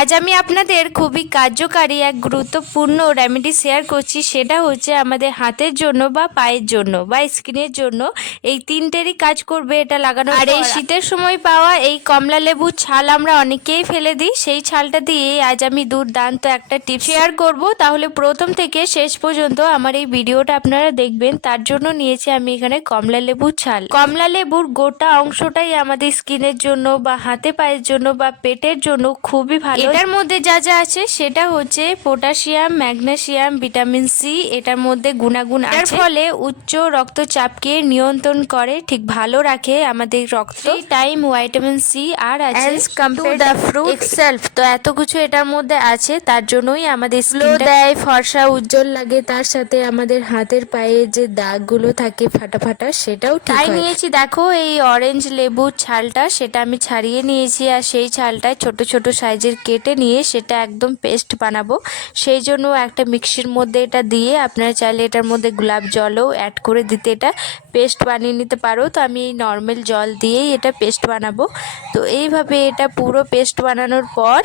আজ আমি আপনাদের খুবই কার্যকারী এক গুরুত্বপূর্ণ রেমেডি শেয়ার করছি। সেটা হচ্ছে আমাদের হাতের জন্য বা পায়ের জন্য বা স্কিনের জন্য এই তিনটেরই কাজ করবে এটা লাগানো আর এই শীতের সময় পাওয়া এই কমলা লেবুর ছাল আমরা অনেকেই ফেলে দিই। সেই ছালটা দিয়ে আজ আমি দুর্দান্ত একটা টিপ শেয়ার করব। তাহলে প্রথম থেকে শেষ পর্যন্ত আমার এই ভিডিওটা আপনারা দেখবেন। তার জন্য নিয়েছি আমি এখানে কমলা লেবুর ছাল। কমলা লেবুর গোটা অংশটাই আমাদের স্কিনের জন্য বা হাতে পায়ের জন্য বা পেটের জন্য খুবই ভালো এটার মধ্যে যা যা আছে সেটা হচ্ছে পটাশিয়াম ম্যাগনেসিয়াম ভিটামিন সি এটার মধ্যে গুণাগুণ আছে। ফলে উচ্চ রক্তচাপকে নিয়ন্ত্রণ করে ঠিক ভালো রাখে আমাদের রক্ত। টাইম ভিটামিন সি আর আছে। দ্য ফ্রুট ইটসেলফ তো এত কিছু এটার মধ্যে আছে তার জন্যই আমাদের স্লো দেয় ফর্সা উজ্জ্বল লাগে তার সাথে আমাদের হাতের পায়ে যে দাগগুলো থাকে ফাটা ফাটা সেটাও তাই নিয়েছি দেখো এই অরেঞ্জ লেবুর ছালটা সেটা আমি ছাড়িয়ে নিয়েছি আর সেই ছালটায় ছোট ছোট সাইজের কেটে নিয়ে সেটা একদম পেস্ট বানাবো। সেই জন্য একটা মিক্সির মধ্যে এটা দিয়ে আপনারা চাইলে এটার মধ্যে গোলাপ জলও অ্যাড করে দিতে এটা পেস্ট বানিয়ে নিতে পারো। তো আমি এই নর্মাল জল দিয়েই এটা পেস্ট বানাবো। তো এইভাবে এটা পুরো পেস্ট বানানোর পর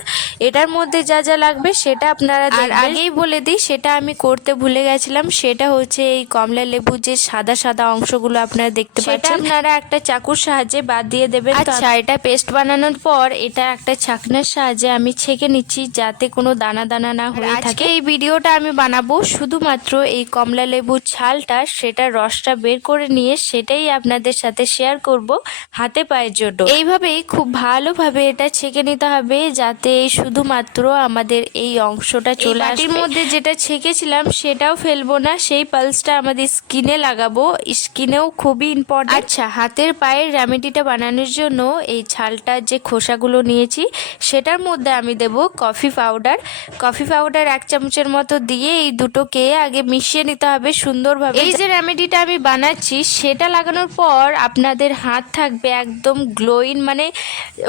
এটার মধ্যে যা যা লাগবে সেটা আপনারা আগেই বলে দিই সেটা আমি করতে ভুলে গেছিলাম। সেটা হচ্ছে এই কমলা লেবুর যে সাদা সাদা অংশগুলো আপনারা দেখতে পাচ্ছেন। আপনারা একটা চাকুর সাহায্যে বাদ দিয়ে দেবেন। আচ্ছা এটা পেস্ট বানানোর পর এটা একটা ছাকনার সাহায্যে আমি ছেঁকে নিচ্ছি যাতে কোনো দানা দানা না হয়ে থাকে। এই ভিডিওটা আমি বানাবো। শুধুমাত্র এই কমলা লেবুর ছালটা সেটা রসটা বের করে নিয়ে সেটাই আপনাদের সাথে শেয়ার করব হাতে পায়ের জন্য। এইভাবেই খুব ভালোভাবে এটা ছেঁকে নিতে হবে যাতে শুধুমাত্র আমাদের এই অংশটা চলে আসে মধ্যে যেটা ছেঁকেছিলাম সেটাও ফেলব না সেই পালসটা আমাদের স্কিনে লাগাবো। স্কিনেও খুবই ইম্পর্টেন্ট আচ্ছা হাতের পায়ের রেমেডিটা বানানোর জন্য এই ছালটার যে খোসাগুলো নিয়েছি সেটার মধ্যে আমি দেব কফি পাউডার কফি পাউডার এক চামচের মতো দিয়ে এই দুটোকে আগে মিশিয়ে নিতে হবে সুন্দরভাবে। এই যে রেমেডিটা আমি বানাচ্ছি সেটা লাগানোর পর আপনাদের হাত থাকবে একদম গ্লোইন মানে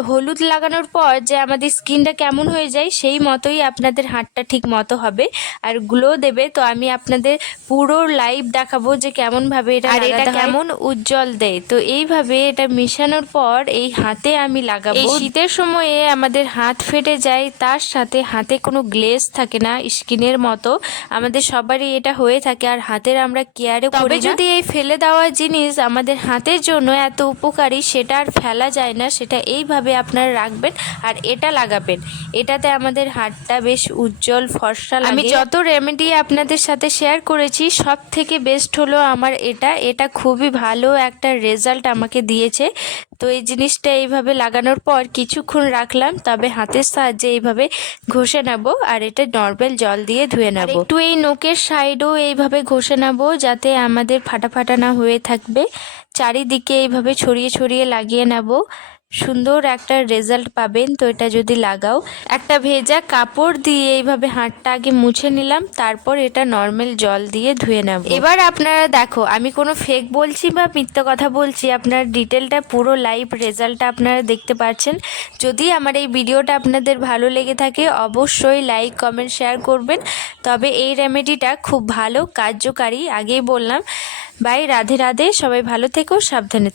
হলুদ লাগানোর পর যে আমাদের স্কিনটা কেমন হয়ে যায় সেই মতোই আপনাদের হাতটা ঠিক মতো হবে আর গ্লো দেবে। তো আমি আপনাদের পুরো লাইভ দেখাবো যে কেমনভাবে এটা আর এটা কেমন উজ্জ্বল দেয়। তো এইভাবে এটা মেশানোর পর এই হাতে আমি লাগাবো। শীতের সময়ে আমাদের হাত ফেটে যায় তার সাথে হাতে কোনো গ্লেজ থাকে না স্কিনের মতো। আমাদের সবারই এটা হয়ে থাকে আর হাতের আমরা কেয়ারে করি যদি এই ফেলে দেওয়া জিনিস আমাদের হাতের জন্য এত উপকারী সেটা আর ফেলা যায় না। সেটা এইভাবে আপনারা রাখবেন আর এটা লাগাবেন। এটাতে আমাদের হাতটা বেশ উজ্জ্বল ফর্সা আমি যত রেমেডি আপনাদের সাথে শেয়ার করেছি সব থেকে বেস্ট হলো আমার এটা। এটা খুবই ভালো একটা রেজাল্ট আমাকে দিয়েছে। তো এই জিনিসটা এইভাবে লাগানোর পর কিছুক্ষণ রাখলাম তবে হাতের সাহায্যে এইভাবে ঘষে নেব আর এটা নর্মাল জল দিয়ে ধুয়ে নেব। একটু এই নোকের সাইডও এইভাবে ঘষে নেব যাতে আমাদের ফাটা ফাটা না হয়ে থাকবে। চারিদিকে এইভাবে ছড়িয়ে ছড়িয়ে লাগিয়ে নেব। সুন্দর একটা রেজাল্ট পাবেন। তো এটা যদি লাগাও, একটা ভেজা কাপড় দিয়ে এইভাবে হাঁটটা আগে মুছে নিলাম, তারপর এটা নর্মাল জল দিয়ে ধুয়ে নেব। এবার আপনারা দেখো, আমি কোনো ফেক বলছি বা মিথ্যে কথা বলছি, আপনার ডিটেলটা পুরো লাইভ রেজাল্টটা আপনারা দেখতে পাচ্ছেন। যদি আমার এই ভিডিওটা আপনাদের ভালো লেগে থাকে, অবশ্যই লাইক কমেন্ট শেয়ার করবেন। তবে এই রেমেডিটা খুব ভালো, কার্যকারী, আগেই বললাম। বাই, রাধে রাধে, সবাই ভালো থেকো, সাবধানে থেকো।